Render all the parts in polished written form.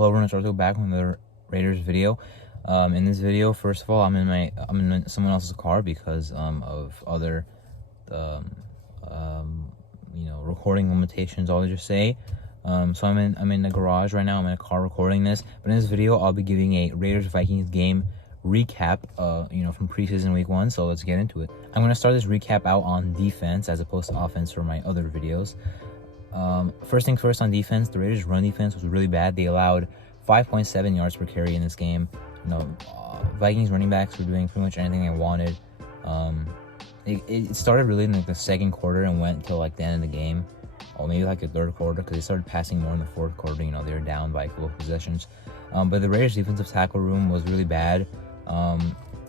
Hello everyone, it's Arthur back with another Raiders video. In this video, first of all, I'm in someone else's car because of other recording limitations, I'll just say. So I'm in the garage right now. I'm in a car recording this. But in this video, I'll be giving a Raiders Vikings game recap from preseason week 1. So let's get into it. I'm gonna start this recap out on defense as opposed to offense for my other videos. First thing first, on defense, the Raiders' run defense was really bad. They allowed 5.7 yards per carry in this game. Vikings running backs were doing pretty much anything they wanted. It started really in the second quarter and went till the end of the game, or maybe the third quarter, because they started passing more in the fourth quarter. They were down by a couple of possessions. But the Raiders' defensive tackle room was really bad.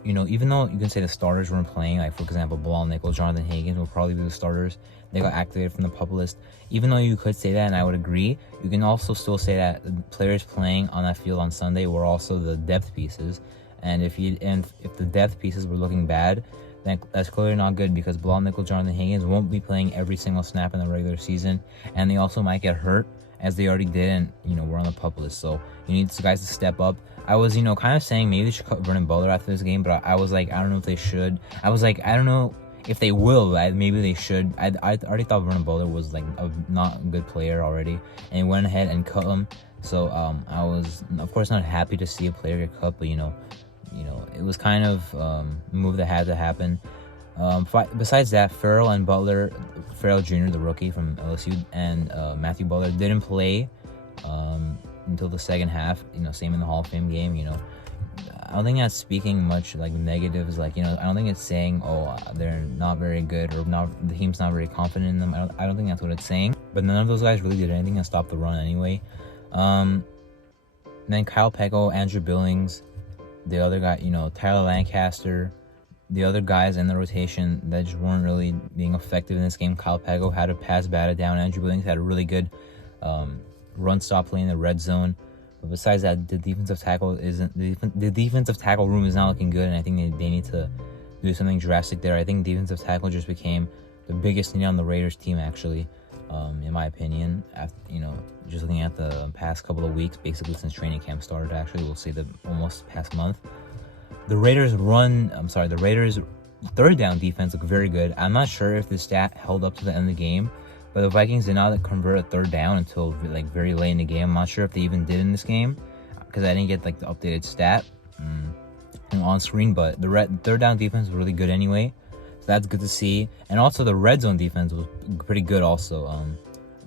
Even though you can say the starters weren't playing, for example, Bilal Nichols, Jonathan Hagan will probably be the starters. They got activated from the PUP list. Even though you could say that, and I would agree, you can also still say that the players playing on that field on Sunday were also the depth pieces. And if the depth pieces were looking bad, then that's clearly not good, because Bilal Nichols, Jonathan Hagan won't be playing every single snap in the regular season, and they also might get hurt, as they already did, and we're on the PUP list. So you need these guys to step up. I was kind of saying maybe they should cut Vernon Butler after this game, but I was like, I don't know if they should. I was like, I don't know if they will. Maybe they should. I already thought Vernon Butler was a not good player already, and went ahead and cut him. So I was of course not happy to see a player get cut, but it was kind of a move that had to happen. Besides that, Farrell and Butler, Farrell Jr., the rookie from LSU, and Matthew Butler didn't play until the second half. Same in the Hall of Fame game. I don't think that's speaking much negatives. I don't think it's saying, oh, they're not very good, or the team's not very confident in them. I don't think that's what it's saying. But none of those guys really did anything to stop the run anyway. Then Kyle Peko, Andrew Billings, the other guy, Tyler Lancaster, the other guys in the rotation that just weren't really being effective in this game. Kyle Peko had a pass batted down. Andrew Billings had a really good run stop play in the red zone. But besides that, the defensive tackle room is not looking good, and I think they need to do something drastic there. I think defensive tackle just became the biggest need on the Raiders team, actually, in my opinion. After, just looking at the past couple of weeks, basically since training camp started, actually, we'll say the almost past month. The Raiders' third down defense looked very good. I'm not sure if the stat held up to the end of the game, but the Vikings did not convert a third down until very late in the game. I'm not sure if they even did in this game, because I didn't get the updated stat on screen. But the third down defense was really good anyway, so that's good to see. And also the red zone defense was pretty good also. I'm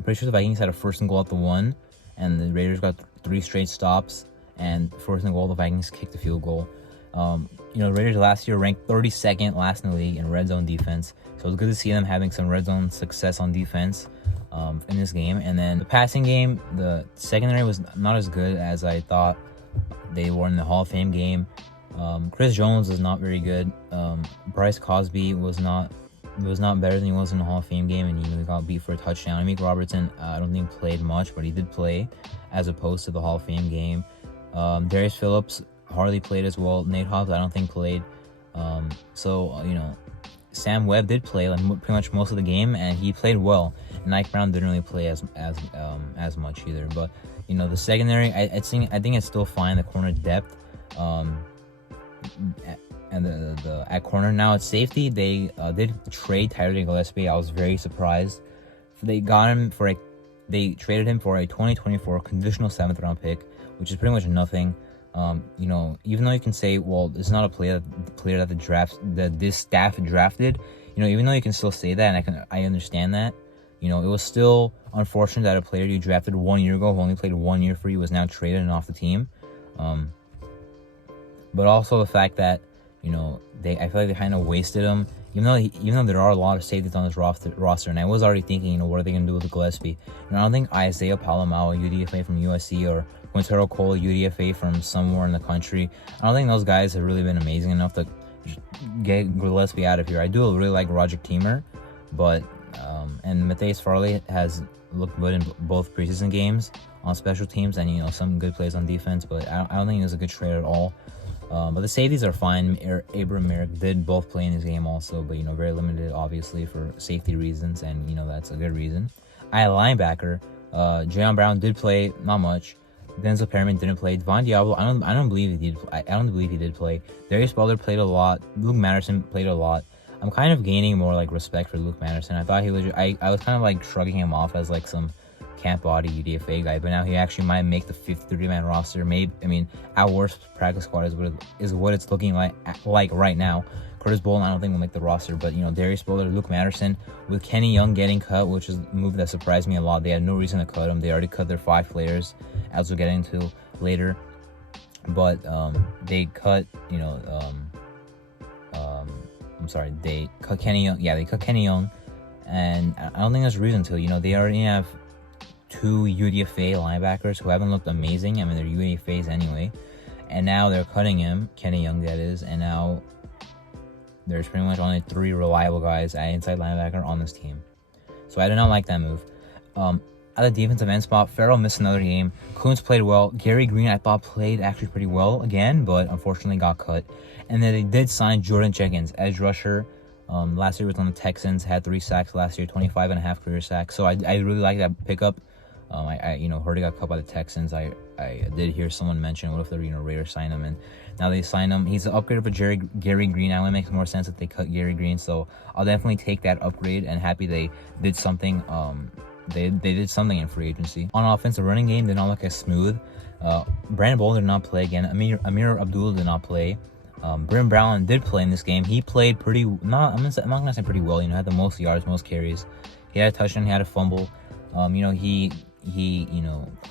pretty sure the Vikings had a 1st and goal at the 1, and the Raiders got 3 straight stops, and 1st and goal, the Vikings kicked the field goal. The Raiders last year ranked 32nd last in the league in red zone defense, so it's good to see them having some red zone success on defense in this game. And then the passing game, the secondary was not as good as I thought they were in the Hall of Fame game. Chris Jones was not very good. Bryce Cosby was not better than he was in the Hall of Fame game, and he got beat for a touchdown. Amik Robertson, I don't think played much, but he did play as opposed to the Hall of Fame game. Darius Phillips hardly played as well. Nate Hobbs, I don't think played. Sam Webb did play pretty much most of the game, and he played well. Nike Brown didn't really play as much either. But the secondary, I think it's still fine. The corner depth, and the at corner now at safety, they did trade Tyree Gillespie. I was very surprised. They traded him for a 2024 conditional 7th round pick, which is pretty much nothing. Even though you can say, well, it's not a player that this staff drafted, even though you can still say that, and I understand that, it was still unfortunate that a player you drafted 1 year ago, who only played 1 year for you, was now traded and off the team. But also the fact that, I feel like they kind of wasted him, even though there are a lot of safeties on this roster, and I was already thinking, what are they going to do with Gillespie? I don't think Isaiah Palomao, UDFA from USC, or Quintero Cole, UDFA from somewhere in the country, I don't think those guys have really been amazing enough to get Gillespie out of here. I do really like Roger Teamer, but and Matthias Farley has looked good in both preseason games on special teams, and some good plays on defense, but I don't think it was a good trade at all. But the safeties are fine. Abram Merrick did both play in his game also, but very limited, obviously, for safety reasons, and that's a good reason. Linebacker, Jayon Brown did play, not much. Denzel Perryman didn't play. Devon Diablo, I don't believe he did. I don't believe he did play. Darius Butler played a lot. Luke Matterson played a lot. I'm kind of gaining more like respect for Luke Matterson. I thought he was. I was kind of like shrugging him off as like some camp body UDFA guy, but now he actually might make the 53-man roster. Maybe, I mean, at worst, practice squad is what it's looking like right now. Curtis Bolden, I don't think will make the roster, but Darius Butler, Luke Matterson, with Kenny Young getting cut, which is a move that surprised me a lot. They had no reason to cut him. They already cut their 5 players, as we'll get into later. But they cut, I'm sorry, they cut Kenny Young. Yeah, they cut Kenny Young, and I don't think there's a reason to. They already have 2 UDFA linebackers who haven't looked amazing. I mean, they're UDFAs anyway, and now they're cutting him, Kenny Young, that is, and now there's pretty much only 3 reliable guys at inside linebacker on this team. So I do not like that move. At the defensive end spot, Farrell missed another game. Kuntz played well. Gary Green, I thought, played actually pretty well again, but unfortunately got cut. And then they did sign Jordan Jenkins, edge rusher. Last year was on the Texans, had 3 sacks last year, 25.5 career sacks. So I really like that pickup. I heard he got cut by the Texans. I did hear someone mention, what if the Raiders sign him, and now they signed him. He's an upgrade for Gary Green. Now it makes more sense if they cut Gary Green. So I'll definitely take that upgrade, and happy they did something. They did something in free agency. On offense, the running game did not look as smooth. Brandon Bolden did not play again. Amir Abdullah did not play. Brim Brown did play in this game. He played I'm not gonna say pretty well. Had the most yards, most carries. He had a touchdown. He had a fumble. He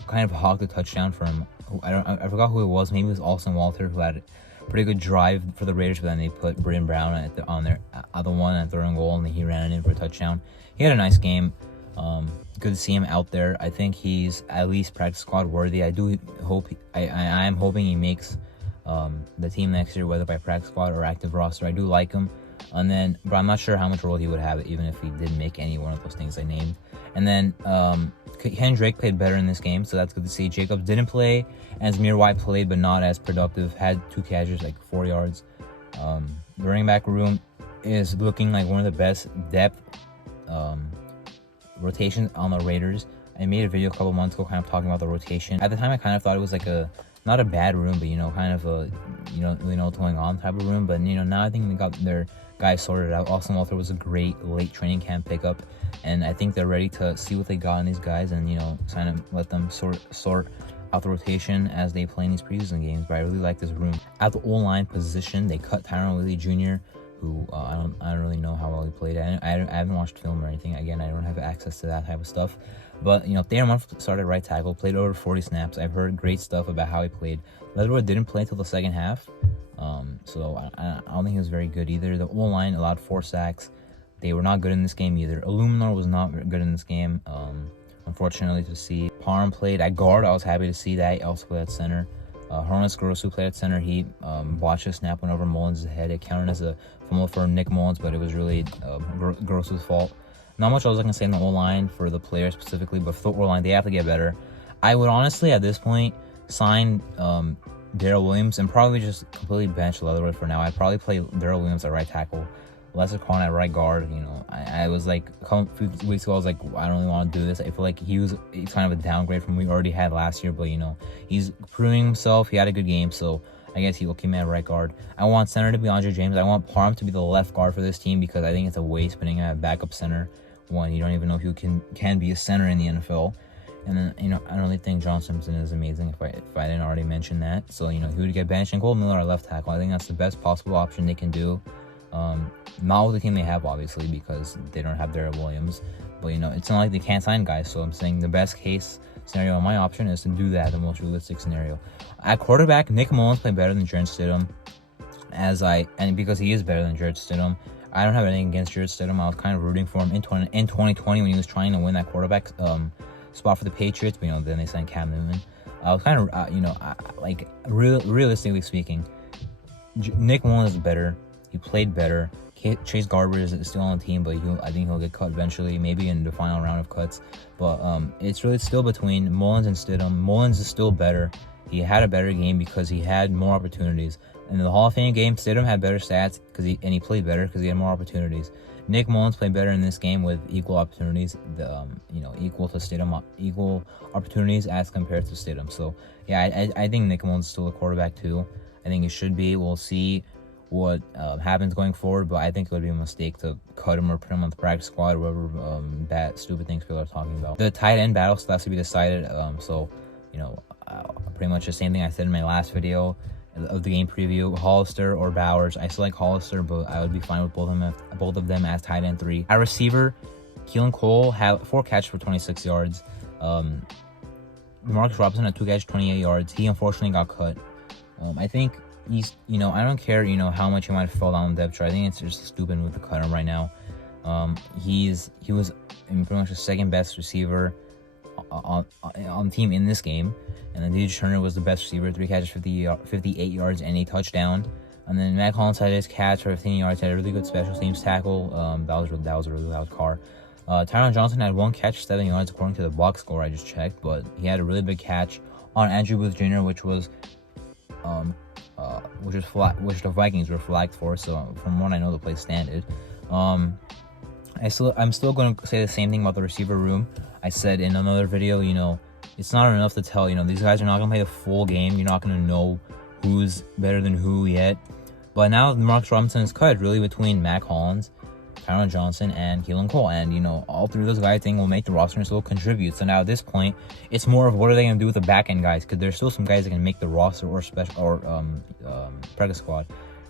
kind of hogged the touchdown from, I forgot who it was. Maybe it was Austin Walter, who had a pretty good drive for the Raiders, but then they put Brim Brown on their other one at third and goal, and then he ran it in for a touchdown. He had a nice game. Good to see him out there. I think he's at least practice squad worthy. I do hope I am hoping he makes the team next year, whether by practice squad or active roster. I do like him, but I'm not sure how much role he would have, even if he did make any one of those things I named. And then Ken Drake played better in this game, so that's good to see. Jacobs didn't play, and Zamir White played, but not as productive. Had 2 catches, like 4 yards. The running back room is looking like one of the best depth rotations on the Raiders. I made a video a couple months ago kind of talking about the rotation. At the time, I kind of thought it was like not a bad room, but kind of a really know what's going on type of room. But now I think they got their guys sorted out. Austin Walter was a great late training camp pickup, and I think they're ready to see what they got in these guys and sign them, let them sort out the rotation as they play in these preseason games. But I really like this room. At the O-line position, they cut Tyron Willie Jr., who I don't really know how well he played. I haven't watched film or anything. Again, I don't have access to that type of stuff. But Thayer Munford started right tackle, played over 40 snaps. I've heard great stuff about how he played. Leatherwood didn't play until the second half, so I don't think he was very good either. The O-line allowed 4 sacks. They were not good in this game either. Illuminor was not good in this game, unfortunately to see. Parham played at guard. I was happy to see that. He also played at center. Hronis Grosu played at center. He botched a snap, went over Mullins' head. It counted as a fumble for Nick Mullins, but it was really Grosu's fault. Not much I was going to say in the O-line for the players specifically, but for the O-line, they have to get better. I would honestly, at this point, sign Darrell Williams and probably just completely bench Leatherwood for now. I'd probably play Darrell Williams at right tackle, Lester Cron at right guard. I was like, a few weeks ago, I was like, I don't really want to do this. I feel like he's kind of a downgrade from what we already had last year, but he's proving himself. He had a good game, so I guess he will keep me at right guard. I want center to be Andre James. I want Parham to be the left guard for this team because I think it's a waste putting him at backup center when you don't even know if you can be a center in the NFL. And then, I don't really think John Simpson is amazing if I didn't already mention that. So, he would get benched, and Cole Miller at left tackle. I think that's the best possible option they can do. Not with the team they have, obviously, because they don't have Darrell Williams. But, it's not like they can't sign guys. So I'm saying the best case scenario on my option is to do that, the most realistic scenario. At quarterback, Nick Mullins played better than Jared Stidham. And because he is better than Jared Stidham, I don't have anything against Jared Stidham. I was kind of rooting for him in 2020 when he was trying to win that quarterback spot for the Patriots, but then they signed Cam Newton. I was kind of, realistically speaking, Nick Mullins is better. He played better. Chase Garber is still on the team, but I think he'll get cut eventually, maybe in the final round of cuts. But it's really still between Mullins and Stidham. Mullins is still better. He had a better game because he had more opportunities. In the Hall of Fame game, Stidham had better stats and he played better because he had more opportunities. Nick Mullins played better in this game with equal opportunities, equal to Stidham, equal opportunities as compared to Stidham. So yeah, I think Nick Mullins is still a quarterback too. I think he should be. We'll see what happens going forward, but I think it would be a mistake to cut him or put him on the practice squad, or whatever bad stupid things people are talking about. The tight end battle still has to be decided. Pretty much the same thing I said in my last video of the game preview: Hollister or Bowers. I still like Hollister, but I would be fine with both of them as tight end 3. At receiver, Keelan Cole had 4 catches for 26 yards. Marcus Robinson had 2 catches, 28 yards. He unfortunately got cut. I think he's, I don't care, how much he might have fell down the depth chart. I think it's just stupid move to cut him right now. He was pretty much the second best receiver on the team in this game, and then DJ Turner was the best receiver, 3 catches, 58 yards, and a touchdown. And then Matt Collins had his catch for 15 yards, had a really good special teams tackle. That was a really loud car. Tyron Johnson had 1 catch, 7 yards, according to the box score I just checked, but he had a really big catch on Andrew Booth Jr., which the Vikings were flagged for. So from what I know, the play standard. I'm still going to say the same thing about the receiver room. I said in another video, it's not enough to tell, these guys are not going to play the full game. You're not going to know who's better than who yet. But now Marcus Robinson is cut really between Matt Collins, Tyron Johnson, and Keelan Cole. And, all 3 of those guys I think will make the roster and still contribute. So now at this point, it's more of what are they going to do with the back end guys? Because there's still some guys that can make the roster or practice squad.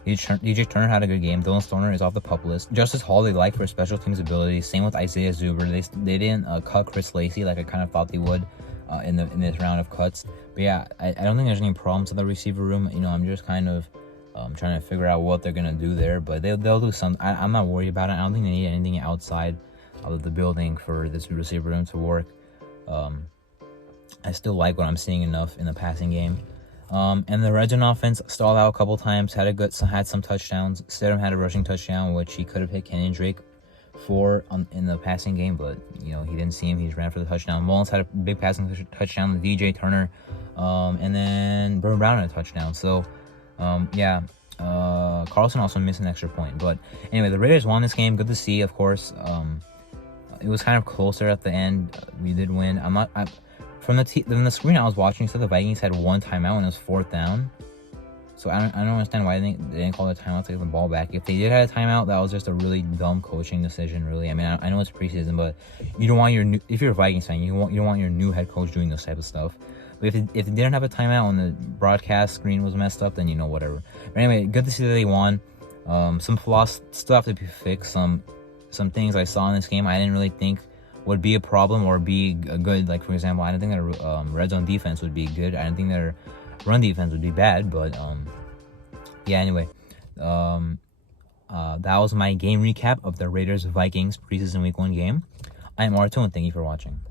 DJ Turner had a good game. Dylan Stoner is off the PUP list. Justice Hall they like for his special teams ability. Same with Isaiah Zuber. They didn't cut Chris Lacey like I kind of thought they would in this round of cuts. But yeah, I don't think there's any problems with the receiver room. I'm just kind of trying to figure out what they're gonna do there. But they'll do some. I'm not worried about it. I don't think they need anything outside of the building for this receiver room to work. I still like what I'm seeing enough in the passing game. And the red zone offense stalled out a couple times, had some touchdowns. Stidham had a rushing touchdown, which he could have hit Kenyon Drake for in the passing game, but he didn't see him. He just ran for the touchdown. Mullins had a big passing touchdown to DJ Turner, and then Burn Brown had a touchdown. So Carlson also missed an extra point. But anyway, the Raiders won this game. Good to see, of course. It was kind of closer at the end. We did win. From the screen I was watching, so the Vikings had 1 timeout when it was 4th down. So I don't understand why they didn't call the timeout to get the ball back. If they did have a timeout, that was just a really dumb coaching decision, really. I mean, I know it's preseason, but you don't want if you're a Vikings fan, you don't want your new head coach doing this type of stuff. But if they didn't have a timeout and the broadcast screen was messed up, then whatever. But anyway, good to see that they won. Some flaws still have to be fixed. Some things I saw in this game I didn't really think would be a problem or be good. Like, for example, I didn't think their red zone defense would be good. I didn't think their run defense would be bad. But anyway, that was my game recap of the Raiders Vikings preseason week 1 game. I am Arto, and thank you for watching.